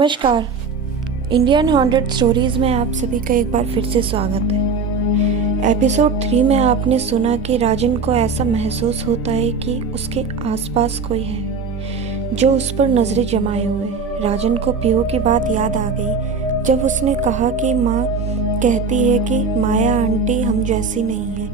नमस्कार। Indian haunted stories में आप सभी का एक बार फिर से स्वागत है। एपिसोड 3 में आपने सुना कि राजन को ऐसा महसूस होता है कि उसके आसपास कोई है जो उस पर नजरें जमाए हुए है। राजन को पीहू की बात याद आ गई जब उसने कहा कि माँ कहती है कि माया आंटी हम जैसी नहीं है,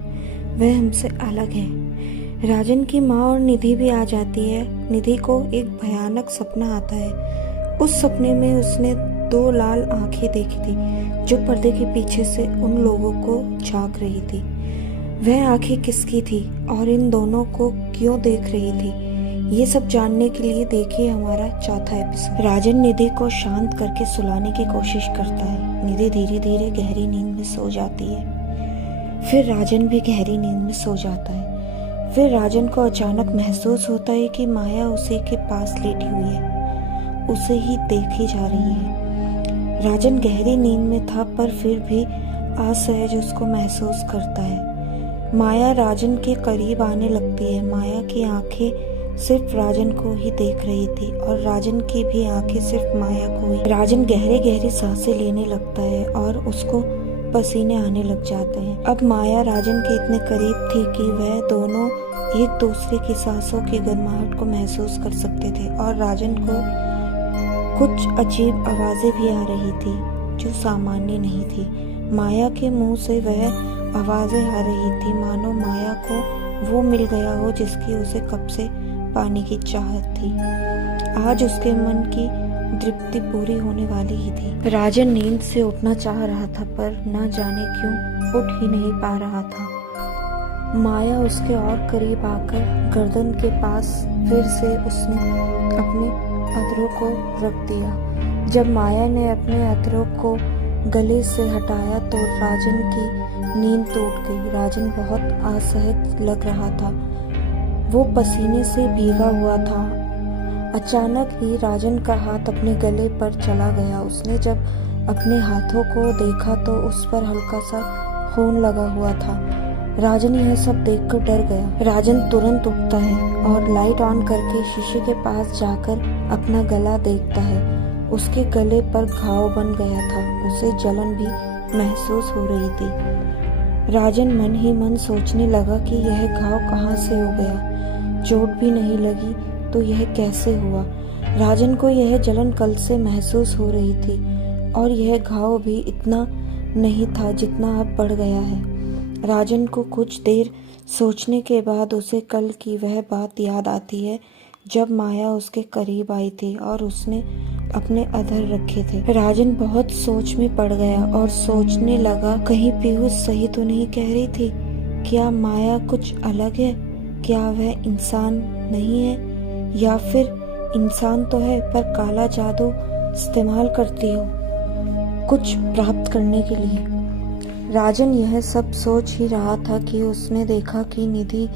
वह हमसे अलग है। राजन की माँ और निधि भी आ जाती है। निधि को एक भयानक सपना आता है। उस सपने में उसने 2 लाल आंखें देखी थी जो पर्दे के पीछे से उन लोगों को झांक रही थी। वह आंखें किसकी थी और इन दोनों को क्यों देख रही थी, ये सब जानने के लिए देखिए हमारा चौथा एपिसोड। राजन निधि को शांत करके सुलाने की कोशिश करता है। निधि धीरे धीरे गहरी नींद में सो जाती है। फिर राजन भी गहरी नींद में सो जाता है। फिर राजन को अचानक महसूस होता है कि माया उसी के पास लेटी हुई है, उसे ही देखी जा रही है। राजन गहरी नींद में था पर फिर भी असहज उसको महसूस करता है। माया राजन के करीब आने लगती है। माया की आंखें सिर्फ राजन को ही देख रही थी और राजन की भी आंखें सिर्फ माया को ही। राजन गहरी गहरी सांसें लेने लगता है और उसको पसीने आने लग जाते हैं। अब माया राजन के इतने करीब थी कि वह दोनों एक दूसरे की सांसों की गर्माहट को महसूस कर सकते थे और राजन को कुछ अजीब आवाजें भी आ रही थी जो सामान्य नहीं थी। माया के मुंह से वह आवाजें आ रही थी मानो माया को वो मिल गया हो जिसकी उसे कब से पाने की चाहत थी। आज उसके मन की तृप्ति पूरी होने वाली ही थी। राजन नींद से उठना चाह रहा था पर न जाने क्यों उठ ही नहीं पा रहा था। माया उसके और करीब आकर गर्दन के पास फिर से उसने अपने अधरों को रख दिया। जब माया ने अपने अधरों को गले से हटाया तो राजन की नींद टूट गई। राजन बहुत असहज लग रहा था, वो पसीने से भीगा हुआ था। अचानक ही राजन का हाथ अपने गले पर चला गया। उसने जब अपने हाथों को देखा तो उस पर हल्का सा खून लगा हुआ था। राजन यह सब देखकर डर गया। राजन तुरंत उठता है और लाइट ऑन करके शीशे के पास जाकर अपना गला देखता है। उसके गले पर घाव बन गया था। उसे जलन भी महसूस हो रही थी। राजन मन ही मन सोचने लगा कि यह घाव कहाँ से हो गया, चोट भी नहीं लगी तो यह कैसे हुआ। राजन को यह जलन कल से महसूस हो रही थी और यह घाव भी इतना नहीं था जितना अब बढ़ गया है। राजन को कुछ देर सोचने के बाद उसे कल की वह बात याद आती है जब माया उसके करीब आई थी और उसने अपने अधर रखे थे। राजन बहुत सोच में पड़ गया और सोचने लगा कहीं पीहू सही तो नहीं कह रही थी। क्या माया कुछ अलग है? क्या वह इंसान नहीं है या फिर इंसान तो है पर काला जादू इस्तेमाल करती हो कुछ प्राप्त करने के लिए। राजन यह सब सोच ही रहा था कि उसने देखा कि निधि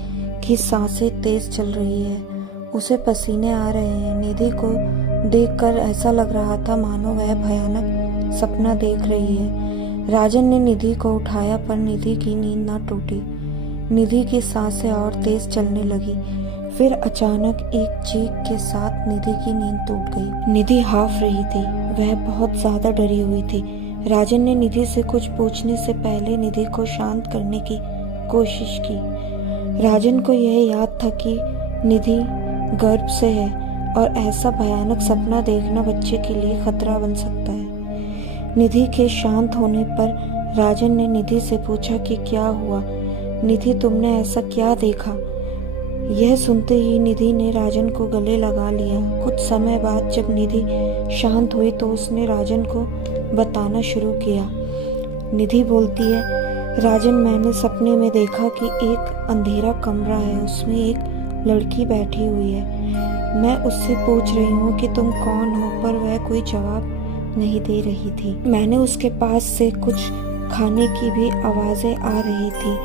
की सांसें तेज चल रही है, उसे पसीने आ रहे हैं। निधि को देखकर ऐसा लग रहा था मानो वह भयानक सपना देख रही है। राजन ने निधि को उठाया पर निधि की नींद ना टूटी। निधि की सांसें और तेज चलने लगी। फिर अचानक एक चीख के साथ निधि की नींद टूट गई। निधि हाफ रही थी, वह बहुत ज्यादा डरी हुई थी। राजन ने निधि से कुछ पूछने से पहले निधि को शांत करने की कोशिश की। राजन को यह याद था कि निधि गर्भ से है और ऐसा भयानक सपना देखना बच्चे के लिए खतरा बन सकता है। निधि के शांत होने पर राजन ने निधि से पूछा कि क्या हुआ। निधि तुमने ऐसा क्या देखा? यह सुनते ही निधि ने राजन को गले लगा लिया। कुछ समय बाद जब निधि शांत हुई तो उसने राजन को बताना शुरू किया। निधि बोलती है, राजन मैंने सपने में देखा कि एक अंधेरा कमरा है, उसमें एक लड़की बैठी हुई है। मैं उससे पूछ रही हूँ कि तुम कौन हो पर वह कोई जवाब नहीं दे रही थी। मैंने उसके पास से कुछ खाने की भी आवाजें आ रही थी,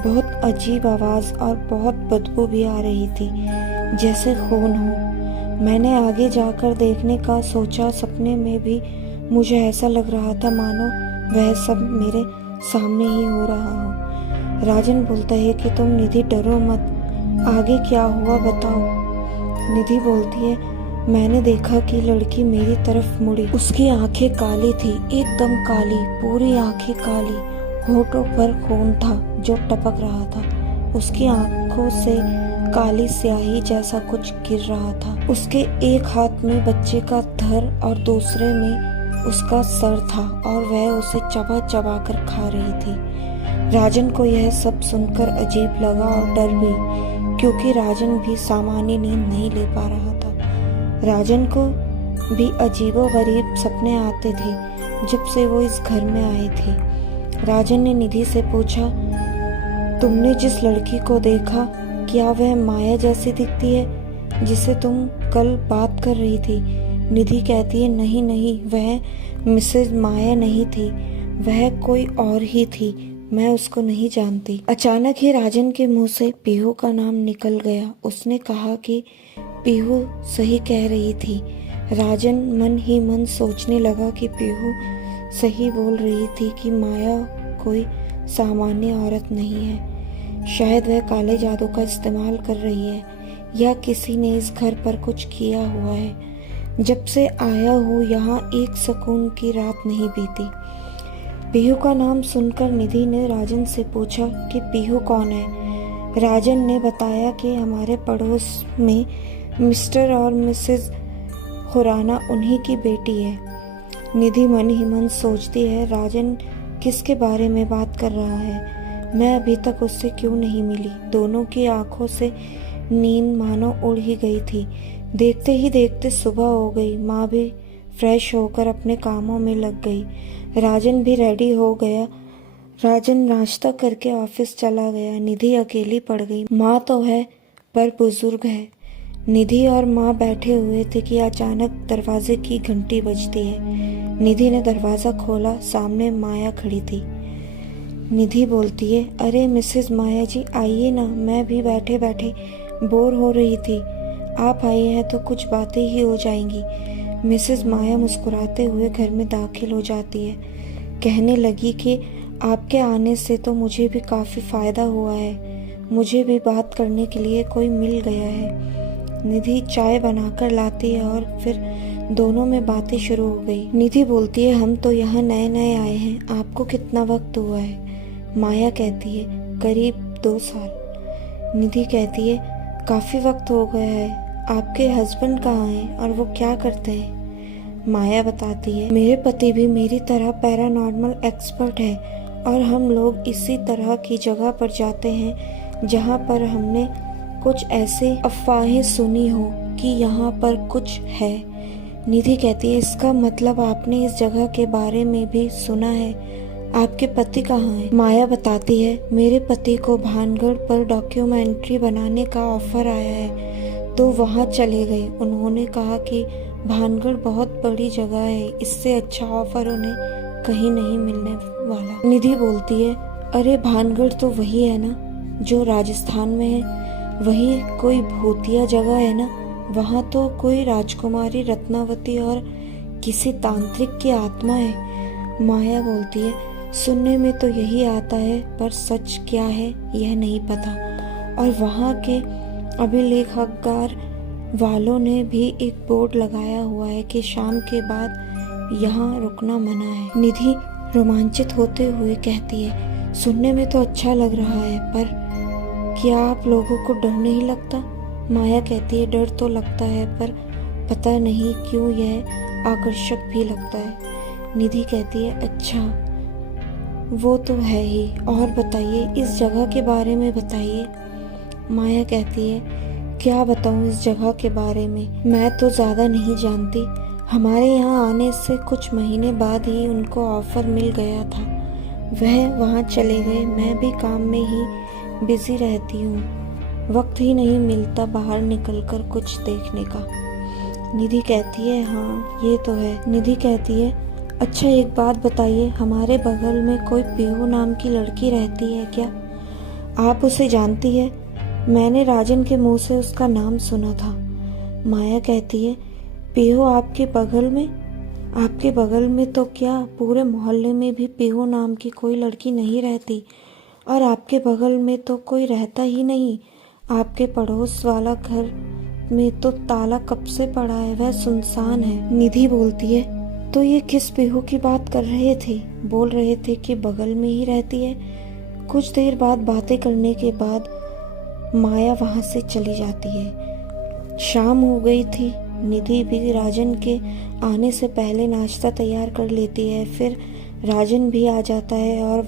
बहुत अजीब आवाज और बहुत बदबू भी आ रही थी जैसे खून हो। मैंने आगे जाकर देखने का सोचा। सपने में भी मुझे ऐसा लग रहा था मानो वह सब मेरे सामने ही हो रहा हो। राजन बोलता है कि तुम निधि डरो मत, आगे क्या हुआ बताओ। निधि बोलती है, मैंने देखा कि लड़की मेरी तरफ मुड़ी। उसकी आंखें काली थी, एकदम काली, पूरी आंखें काली। होठों पर खून था जो टपक रहा था। उसकी आंखों से काली स्याही जैसा कुछ गिर रहा था। उसके एक हाथ में बच्चे का धर और दूसरे में उसका सर था और वह उसे चबा चबा कर खा रही थी। राजन को यह सब सुनकर अजीब लगा और डर भी, क्योंकि राजन भी सामान्य नींद नहीं ले पा रहा था। राजन को भी अजीबोगरीब सपने आते थे जब से वो इस घर में आई थी। राजन ने निधि से पूछा, तुमने जिस लड़की को देखा, क्या वह माया जैसी दिखती है जिसे तुम कल बात कर रही थी? निधि कहती है, नहीं नहीं, वह मिसेज माया नहीं थी, वह कोई और ही थी, मैं उसको नहीं जानती। अचानक ही राजन के मुंह से पीहू का नाम निकल गया। उसने कहा कि पीहू सही कह रही थी। राजन मन ही मन सोचने लगा कि पीहू सही बोल रही थी कि माया कोई सामान्य औरत नहीं है। शायद वह काले जादू का इस्तेमाल कर रही है या किसी ने इस घर पर कुछ किया हुआ है। जब से आया हूँ यहाँ एक सुकून की रात नहीं बीती। पीहू का नाम सुनकर निधि ने राजन से पूछा कि पीहू कौन है। राजन ने बताया कि हमारे पड़ोस में मिस्टर और मिसेस खुराना उन्हीं की बेटी है। निधि मन ही मन सोचती है, राजन किसके बारे में बात कर रहा है? मैं अभी तक उससे क्यों नहीं मिली? दोनों की आंखों से नींद मानो उड़ ही गई थी। देखते ही देखते सुबह हो गई। माँ भी फ्रेश होकर अपने कामों में लग गई। राजन भी रेडी हो गया। राजन नाश्ता करके ऑफिस चला गया। निधि अकेली पड़ गई। माँ तो है पर बुजुर्ग है। निधि और माँ बैठे हुए थे कि अचानक दरवाजे की घंटी बजती है। निधि ने दरवाज़ा खोला। सामने माया खड़ी थी। निधि बोलती है, अरे मिसेस माया जी, आइए ना, मैं भी बैठे बैठे बोर हो रही थी। आप आए हैं तो कुछ बातें ही हो जाएंगी। मिसेस माया मुस्कुराते हुए घर में दाखिल हो जाती है। कहने लगी कि आपके आने से तो मुझे भी काफ़ी फ़ायदा हुआ है। मुझे भी बात करने के लिए कोई मिल गया है। निधि चाय बनाकर लाती है और फिर दोनों में बातें शुरू हो गई। निधि बोलती है, हम तो यहाँ नए नए आए हैं, आपको कितना वक्त हुआ है? माया कहती है, करीब 2 साल। निधि कहती है, काफ़ी वक्त हो गया है। आपके हस्बैंड कहाँ हैं और वो क्या करते हैं? माया बताती है, मेरे पति भी मेरी तरह पैरानॉर्मल एक्सपर्ट है और हम लोग इसी तरह की जगह पर जाते हैं जहाँ पर हमने कुछ ऐसे अफवाहें सुनी हो कि यहाँ पर कुछ है। निधि कहती है, इसका मतलब आपने इस जगह के बारे में भी सुना है? आपके पति कहाँ हैं? माया बताती है, मेरे पति को भानगढ़ पर डॉक्यूमेंट्री बनाने का ऑफर आया है तो वहाँ चले गए। उन्होंने कहा कि भानगढ़ बहुत बड़ी जगह है, इससे अच्छा ऑफर उन्हें कहीं नहीं मिलने वाला। निधि बोलती है, अरे भानगढ़ तो वही है ना जो राजस्थान में है? वही कोई भूतिया जगह है ना? वहाँ तो कोई राजकुमारी रत्नावती और किसी तांत्रिक की आत्मा है। माया बोलती है, सुनने में तो यही आता है पर सच क्या है यह नहीं पता। और वहाँ के अभिलेखागार वालों ने भी एक बोर्ड लगाया हुआ है कि शाम के बाद यहाँ रुकना मना है। निधि रोमांचित होते हुए कहती है, सुनने में तो अच्छा लग रहा है पर क्या आप लोगों को डर नहीं लगता? माया कहती है, डर तो लगता है पर पता नहीं क्यों यह आकर्षक भी लगता है। निधि कहती है, अच्छा वो तो है ही, और बताइए इस जगह के बारे में बताइए। माया कहती है, क्या बताऊं इस जगह के बारे में? मैं तो ज़्यादा नहीं जानती। हमारे यहाँ आने से कुछ महीने बाद ही उनको ऑफर मिल गया था। वह वहाँ चले गए। मैं भी काम में ही बिजी रहती हूँ, वक्त ही नहीं मिलता बाहर निकलकर कुछ देखने का। निधि कहती है, हाँ ये तो है। निधि कहती है, अच्छा एक बात बताइए, हमारे बगल में कोई पीहू नाम की लड़की रहती है क्या? आप उसे जानती है? मैंने राजन के मुंह से उसका नाम सुना था। माया कहती है, पीहू आपके बगल में? आपके बगल में तो क्या पूरे मोहल्ले में भी पीहू नाम की कोई लड़की नहीं रहती? और आपके बगल में तो कोई रहता ही नहीं। आपके पड़ोस वाला घर में तो ताला कब से पड़ा है, वह सुनसान है। निधि बोलती है, तो ये किस बेहू की बात कर रहे थे? बोल रहे थे कि बगल में ही रहती है। कुछ देर बाद बातें करने के बाद माया वहां से चली जाती है। शाम हो गई थी। निधि भी राजन के आने से पहले नाश्ता तैयार कर लेती है। फिर राजन भी आ जाता है और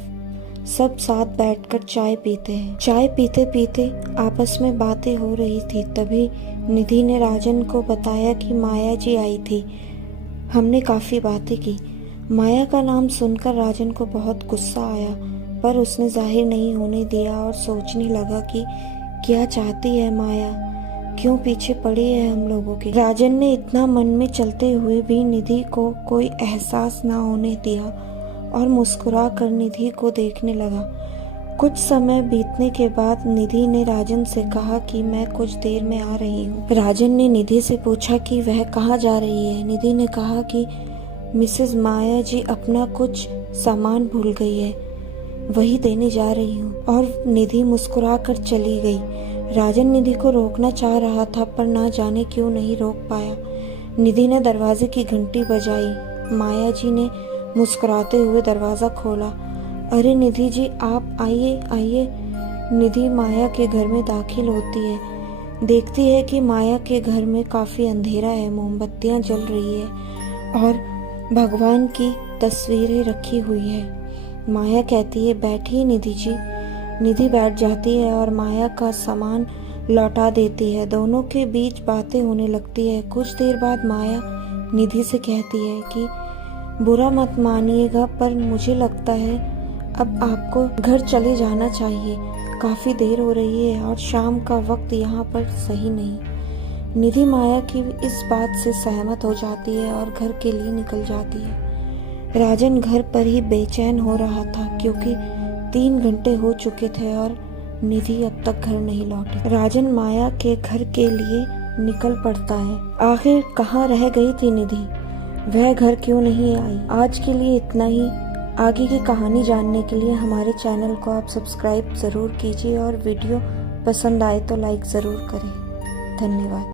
सब साथ बैठकर चाय पीते हैं। चाय पीते पीते आपस में बातें हो रही थी। तभी निधि ने राजन को बताया कि माया जी आई थी। हमने काफी बातें की। माया का नाम सुनकर राजन को बहुत गुस्सा आया, पर उसने जाहिर नहीं होने दिया और सोचने लगा कि क्या चाहती है माया, क्यों पीछे पड़ी है हम लोगों के। राजन ने इतना मन में चलते हुए भी निधि को कोई एहसास ना होने दिया और मुस्कुरा कर निधि को देखने लगा। कुछ समय बीतने के बाद निधि ने राजन से कहा कि मैं कुछ देर में आ रही हूँ। राजन ने निधि से पूछा कि वह कहाँ जा रही है। निधि ने कहा कि मिसेस माया जी अपना कुछ सामान भूल गई है, वही देने जा रही हूँ। और निधि मुस्कुरा कर चली गई। राजन निधि को रोकना चाह रहा था, पर ना जाने क्यों नहीं रोक पाया। निधि ने दरवाजे की घंटी बजाई। माया जी ने मुस्कुराते हुए दरवाजा खोला। अरे निधि जी, आप आइए आइए। निधि माया के घर में दाखिल होती है। देखती है कि माया के घर में काफी अंधेरा है, मोमबत्तियां जल रही है और भगवान की तस्वीरें रखी हुई है। माया कहती है, बैठिए निधि जी। निधि बैठ जाती है और माया का सामान लौटा देती है। दोनों के बीच बातें होने लगती है। कुछ देर बाद माया निधि से कहती है कि बुरा मत मानिएगा, पर मुझे लगता है अब आपको घर चले जाना चाहिए। काफी देर हो रही है और शाम का वक्त यहाँ पर सही नहीं। निधि माया की इस बात से सहमत हो जाती है और घर के लिए निकल जाती है। राजन घर पर ही बेचैन हो रहा था, क्योंकि 3 घंटे हो चुके थे और निधि अब तक घर नहीं लौटी। राजन माया के घर के लिए निकल पड़ता है। आखिर कहाँ रह गई थी निधि? वह घर क्यों नहीं आई? आज के लिए इतना ही। आगे की कहानी जानने के लिए हमारे चैनल को आप सब्सक्राइब ज़रूर कीजिए और वीडियो पसंद आए तो लाइक ज़रूर करें। धन्यवाद।